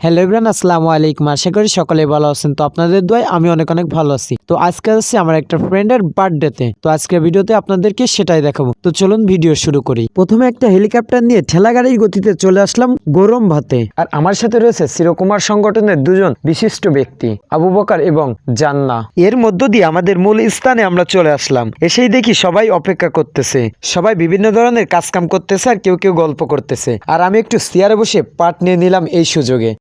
Hello Ibran আসসালামু আলাইকুম। আশা করি সকলে ভালো আছেন। তো আপনাদের দোয়ায় আমি অনেক অনেক ভালো আছি। তো আজকে আছি আমার একটা ফ্রেন্ডের বার্থডেতে তো আজকের ভিডিওতে আপনাদেরকে সেটাই দেখাবো। তো চলুন ভিডিও শুরু করি। প্রথমে একটা হেলিকপ্টার নিয়ে ঠেলা গাড়ির গতিতে চলে আসলাম গরম ভাতে। আর আমার সাথে রয়েছে চিরকুমার সংগঠনের দুজন বিশিষ্ট ব্যক্তি, আবু বকার এবং জান্না। এর মধ্য দিয়ে আমাদের মূল স্থানে আমরা চলে আসলাম। এসেই দেখি সবাই অপেক্ষা করতেছে। সবাই বিভিন্ন ধরনের কাজকাম করতেছে আর কেউ কেউ গল্প করতেছে। আর আমি একটু চেয়ারে বসে পাট নিয়ে নিলাম এই সুযোগে।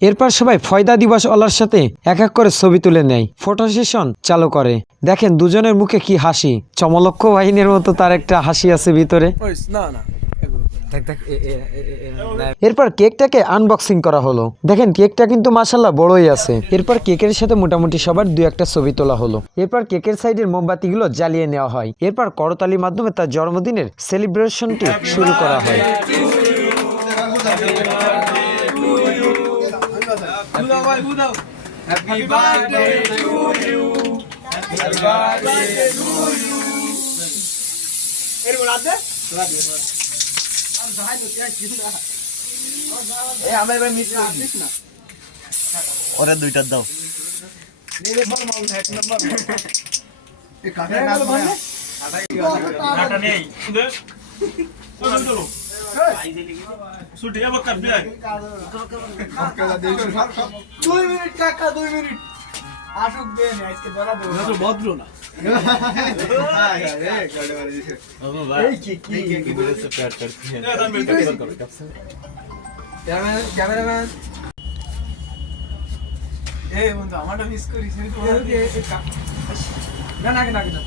এরপর সবাই ফয়দা দিবস ওলার সাথে এক এক করে ছবি তুলে নেয়। ফটো সেশন চালু করে। দেখেন দুজনের মুখে কি হাসি। চমলক্ষ বাহিনীর মতো তার একটা হাসি আছে ভিতরে। এরপর কেকটাকে আনবক্সিং করা হলো। দেখেন কেকটা কিন্তু মাসাল্লাহ বড়ই আছে। এরপর কেকের সাথে মোটামুটি সবার দু একটা ছবি তোলা হলো। এরপর কেকের সাইডের মোমবাতিগুলো জ্বালিয়ে নেওয়া হয়। এরপর করতালির মাধ্যমে তার জন্মদিনের সেলিব্রেশনটি শুরু করা হয়। Happy birthday to you. Happy birthday to you. ওরে দুইটা দাও দুই মিনিট কাকা দুই মিনিট। আসুক দেন আজকে ধরা ভদ্র না। ক্যামেরাম্যান এই বন্ধু আমারটা মিস করিস না না না।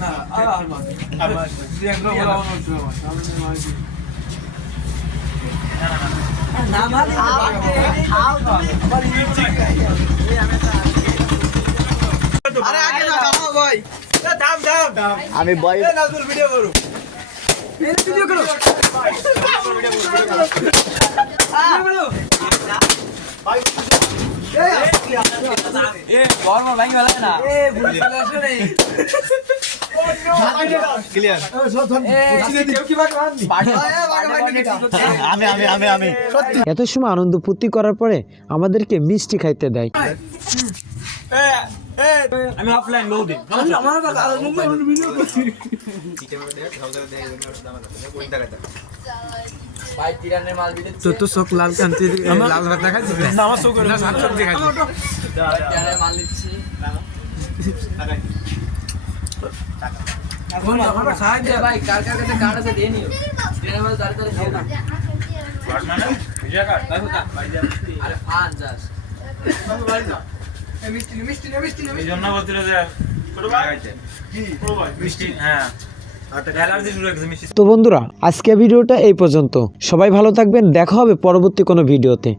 না আর আর মার আর দুই এক রকম আমার উঠবে সামনে মার না মানে খাও আবার আরে আগে না দাও ভাই দাম দাম দাম আমি বয় এ নাজুল ভিডিও করো ভিডিও করো ভাই ভুলে চলে আসো রে ক্লিয়ার কেউ কি বাকি বাকি আমি আমি আমি আমি। এত সময় আনন্দ ফুর্তি করার পরে আমাদেরকে মিষ্টি খাইতে দেয়। আমি অফলাইন বহুদিন আমার ভিডিও করছি। তো তো চোখ লাল কান্তি লাল ভাত দেখাচ্ছি? আমার চোখ তো বন্ধুরা আজকে ভিডিওটা এই পর্যন্ত। সবাই ভালো থাকবেন দেখা হবে পরবর্তী কোনো ভিডিওতে।